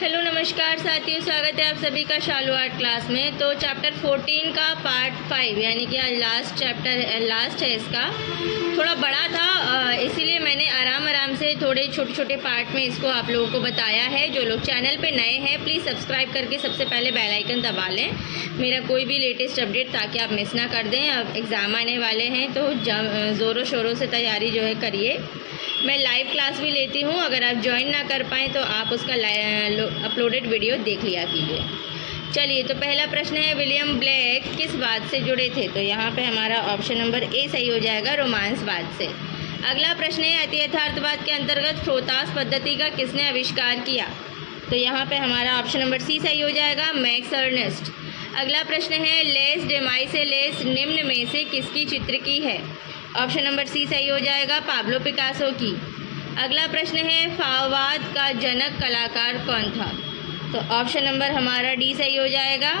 Hello नमस्कार साथियों, स्वागत है आप सभी का शालू आर्ट क्लास में। तो चैप्टर 14 का पार्ट 5 यानी कि आज लास्ट है इसका। थोड़ा बड़ा था इसीलिए मैंने आराम से थोड़े छोटे पार्ट में इसको आप लोगों को बताया है। जो लोग चैनल पे नए हैं प्लीज़ सब्सक्राइब करके सबसे पहले बेल आइकन दबा लें मेरा कोई भी लेटेस्ट अपडेट, ताकि आप मिस ना कर दें। अब एग्ज़ाम आने वाले हैं तो ज़ोरों शोरों से तैयारी जो है करिए। मैं लाइव क्लास भी लेती हूँ, अगर आप ज्वाइन ना कर पाएँ तो आप उसका अपलोडेड वीडियो देख लिया कीजिए। चलिए, तो पहला प्रश्न है, विलियम ब्लेक किस बात से जुड़े थे? तो यहाँ पे हमारा ऑप्शन नंबर ए सही हो जाएगा, रोमांसवाद से। अगला प्रश्न है, अति यथार्थवाद के अंतर्गत फ्रोतास पद्धति का किसने आविष्कार किया? तो यहाँ पे हमारा ऑप्शन नंबर सी सही हो जाएगा, मैक्स अर्नेस्ट। अगला प्रश्न है, लेस डेमाई से लेस निम्न में से किसकी चित्र की है? ऑप्शन नंबर सी सही हो जाएगा, पाब्लो पिकासो की। अगला प्रश्न है, फाववाद का जनक कलाकार कौन था? तो ऑप्शन नंबर हमारा डी सही हो जाएगा,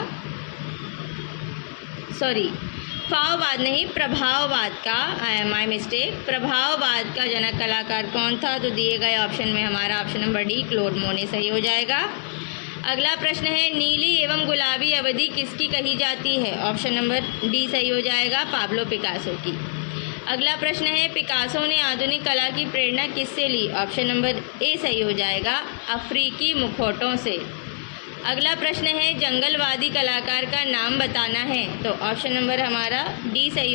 फाववाद नहीं, प्रभाववाद का, माय मिस्टेक, प्रभाववाद का जनक कलाकार कौन था? तो दिए गए ऑप्शन में हमारा ऑप्शन नंबर डी क्लोड मोने सही हो जाएगा। अगला प्रश्न है, नीली एवं गुलाबी अवधि किसकी कही जाती है? ऑप्शन नंबर डी सही हो जाएगा, पाब्लो पिकासो की। अगला प्रश्न है, पिकासो ने आधुनिक कला की प्रेरणा किससे ली? ऑप्शन नंबर ए सही हो जाएगा, अफ्रीकी मुखौटों से। अगला प्रश्न है, जंगलवादी कलाकार का नाम बताना है। तो ऑप्शन नंबर हमारा डी सही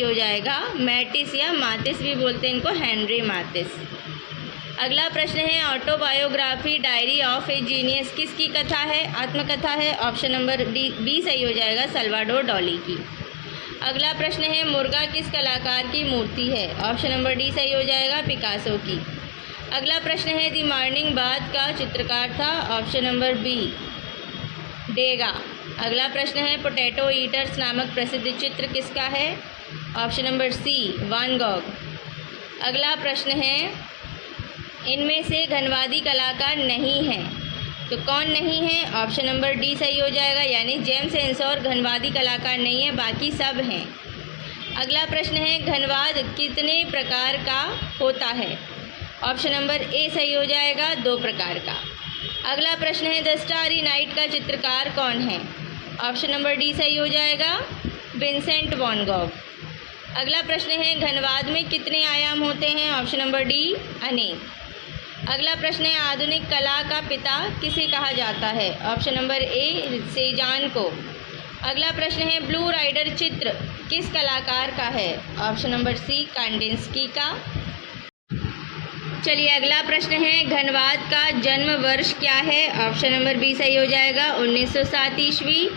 हो जाएगा, मैटिस या मातिस भी बोलते हैं इनको, हेनरी मातिस। अगला प्रश्न है, autobiography diary of A genius किसकी कथा है, आत्मकथा है? ऑप्शन नंबर बी सही हो जाएगा, सल्वाडोर डॉली की। अगला प्रश्न है, मुर्गा किस कलाकार की मूर्ति है? ऑप्शन नंबर डी सही हो जाएगा, पिकासो की। अगला प्रश्न है, दी मॉर्निंग बाथ का चित्रकार था? Option number B, Degas. अगला प्रश्न है, पोटैटो ईटर्स नामक प्रसिद्ध चित्र किसका है? ऑप्शन नंबर सी, वान गॉग। अगला प्रश्न है, इनमें से घनवादी कलाकार नहीं है, तो कौन नहीं है? ऑप्शन नंबर डी सही हो जाएगा, यानी जेम्स एंसोर घनवादी कलाकार नहीं है, बाकी सब हैं। अगला प्रश्न है, घनवाद कितने प्रकार का होता है? ऑप्शन नंबर ए सही हो जाएगा, 2 प्रकार का। अगला प्रश्न है, द स्टारी नाइट का चित्रकार कौन है? ऑप्शन नंबर डी सही हो जाएगा, विंसेंट वैन गॉग। अगला प्रश्न है, घनवाद में कितने आयाम होते हैं? ऑप्शन नंबर डी, अनेक। अगला प्रश्न है, आधुनिक कला का पिता किसे कहा जाता है? ऑप्शन नंबर ए, सेजान को। अगला प्रश्न है, ब्लू राइडर चित्र किस कलाकार का है? ऑप्शन नंबर सी, कांडिंस्की का। चलिए, अगला प्रश्न है, घनवाद का जन्म वर्ष क्या है? ऑप्शन नंबर बी सही हो जाएगा, 1907 ईस्वी।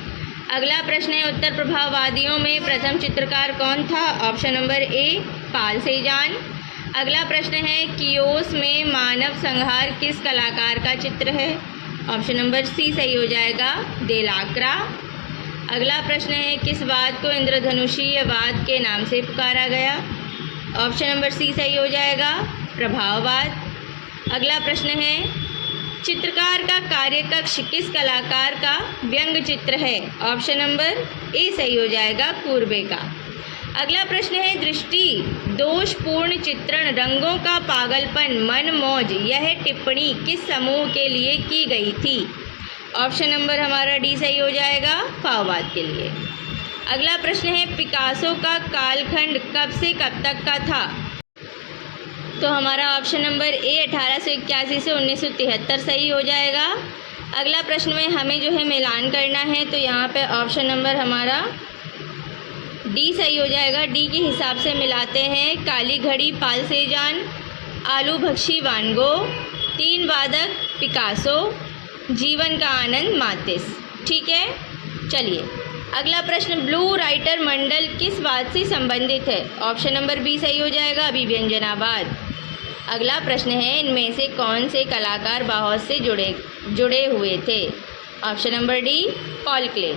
अगला प्रश्न है, उत्तर प्रभाववादियों में प्रथम चित्रकार कौन था? ऑप्शन नंबर ए, पाल सेजान। अगला प्रश्न है, कियोस में मानव संहार किस कलाकार का चित्र है? ऑप्शन नंबर सी सही हो जाएगा, देलाक्रा। अगला प्रश्न है, किस वाद को इंद्रधनुषीय वाद के नाम से पुकारा गया? ऑप्शन नंबर सी सही हो जाएगा, प्रभाववाद। अगला प्रश्न है, चित्रकार का कार्यकक्ष किस कलाकार का व्यंग चित्र है? ऑप्शन नंबर ए सही हो जाएगा, पूर्वे का। अगला प्रश्न है, दृष्टि दोषपूर्ण चित्रण, रंगों का पागलपन, मन मौज, यह टिप्पणी किस समूह के लिए की गई थी? ऑप्शन नंबर हमारा डी सही हो जाएगा, फाववाद के लिए। अगला प्रश्न है, पिकासो का कालखंड कब से कब तक का था? तो हमारा ऑप्शन नंबर ए, 1881 से 1973 सही हो जाएगा। अगला प्रश्न में हमें जो है मिलान करना है, तो यहाँ पे ऑप्शन नंबर हमारा डी सही हो जाएगा, डी के हिसाब से मिलाते हैं। काली घड़ी पाल सेजान, आलू भक्षी वान गो, 3 वादक पिकासो, जीवन का आनंद मातिस। ठीक है, चलिए अगला प्रश्न, ब्लू राइटर मंडल किस वाद से संबंधित है? ऑप्शन नंबर बी सही हो जाएगा, अभिव्यंजनावाद। अगला प्रश्न है, इनमें से कौन से कलाकार बाहोस से जुड़े हुए थे? Option number D, Paul clay.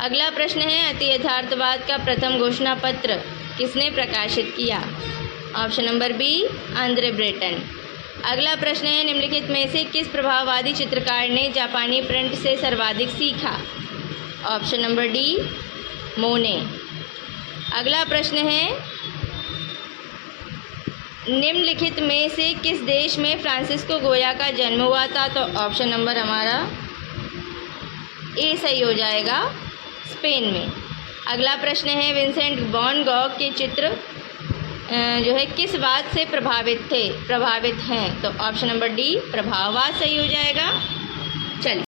अगला प्रश्न है, अति यथार्थवाद का प्रथम घोषणा पत्र किसने प्रकाशित किया? Option number B, Andre Breton. अगला प्रश्न है, निम्नलिखित में से किस प्रभाववादी चित्रकार ने जापानी प्रिंट से सर्वाधिक सीखा? ऑप्शन नंबर डी, मोने। अगला प्रश्न है, निम्नलिखित में से किस देश में फ्रांसिस्को गोया का जन्म हुआ था? तो ऑप्शन नंबर हमारा ए सही हो जाएगा, स्पेन में। अगला प्रश्न है, विंसेंट वैन गॉग के चित्र जो है किस बात से प्रभावित हैं? तो ऑप्शन नंबर डी प्रभाववाद सही हो जाएगा। चलिए,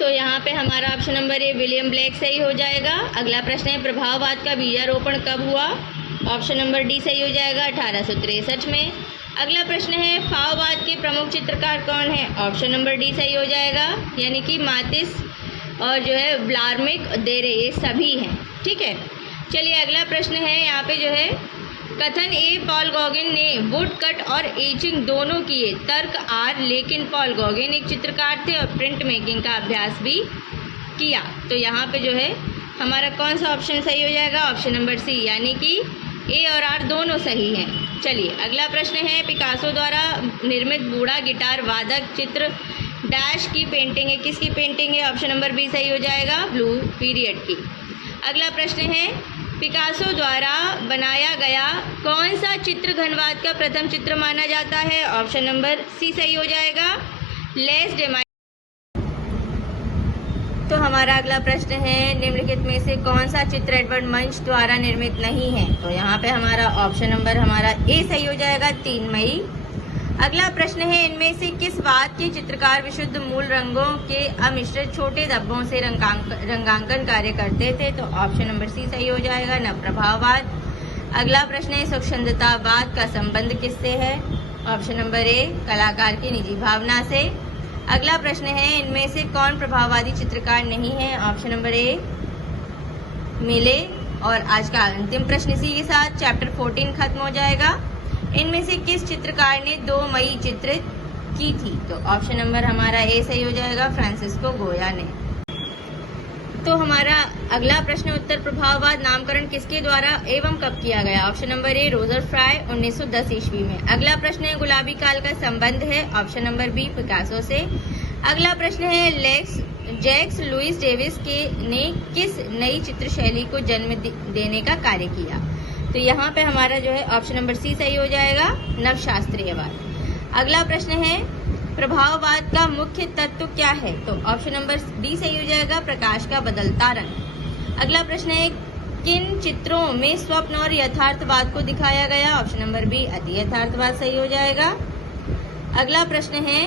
तो यहाँ पे हमारा option number A William Blake सही हो जाएगा। अगला प्रश्न है, प्रभाववाद का बीजारोपण कब हुआ? ऑप्शन नंबर डी सही हो जाएगा, 1863 में। अगला प्रश्न है, फाववाद के प्रमुख चित्रकार कौन है? ऑप्शन नंबर डी सही हो जाएगा, यानी कि मातिस और जो है ब्लार्मिक देरे, ये सभी हैं। ठीक है, चलिए अगला प्रश्न है, यहाँ पे जो है कथन ए पॉल गॉगिन ने वुड कट और एचिंग दोनों किए, तर्क आर, लेकिन पॉल गॉगिन एक चित्रकार थे और प्रिंट मेकिंग का अभ्यास भी किया। तो यहाँ पे जो है हमारा कौन सा ऑप्शन सही हो जाएगा? ऑप्शन नंबर सी, यानी कि ए और आर दोनों सही हैं। चलिए अगला प्रश्न है, पिकासो द्वारा निर्मित बूढ़ा गिटार वादक चित्र डैश की पेंटिंग है, किसकी पेंटिंग है? ऑप्शन नंबर बी सही हो जाएगा, ब्लू पीरियड की। अगला प्रश्न है, पिकासो द्वारा बनाया गया कौन सा चित्र घनवाद का प्रथम चित्र माना जाता है? ऑप्शन नंबर सी सही हो जाएगा, लेस डेमाइड। तो हमारा अगला प्रश्न है, निम्नलिखित में से कौन सा चित्र एडवर्ड मंच द्वारा निर्मित नहीं है? तो यहाँ पे हमारा ऑप्शन नंबर हमारा ए सही हो जाएगा, 3 मई। अगला प्रश्न है, इनमें से किस बात के चित्रकार विशुद्ध मूल रंगों के अमिश्रित छोटे धब्बों से रंगांकन कार्य करते थे? तो ऑप्शन नंबर सी सही हो जाएगा, नवप्रभाववाद। अगला प्रश्न है, स्वच्छंदतावाद का संबंध किससे है? ऑप्शन नंबर ए कलाकार की निजी भावना से। अगला प्रश्न है, इनमें से कौन प्रभाववादी चित्रकार नहीं है? ऑप्शन नंबर ए मिले। और आज का अंतिम प्रश्न इसी के साथ चैप्टर 14 खत्म हो जाएगा। इनमें से किस चित्रकार ने 2 मई चित्रित की थी? तो ऑप्शन नंबर हमारा ए सही हो जाएगा, फ्रांसिस्को गोया ने। तो हमारा अगला प्रश्न उत्तर, प्रभाववाद नामकरण किसके द्वारा एवं कब किया गया? Option number A Roger fry 1910 ईस्वी में। अगला प्रश्न है, गुलाबी काल का संबंध है? ऑप्शन नंबर बी पिकासो से। अगला प्रश्न है, जैक्स लुइस डेविस ने किस नई चित्र शैली को जन्म देने का कार्य किया? तो यहाँ पे हमारा जो है ऑप्शन नंबर सी सही हो जाएगा, नवशास्त्रीयवाद। अगला प्रश्न है, प्रभाववाद का मुख्य तत्व क्या है? तो ऑप्शन नंबर डी सही हो जाएगा, प्रकाश का बदलता रंग। अगला प्रश्न है, किन चित्रों में स्वप्न और यथार्थवाद को दिखाया गया? ऑप्शन नंबर बी अति यथार्थवाद सही हो जाएगा। अगला प्रश्न है,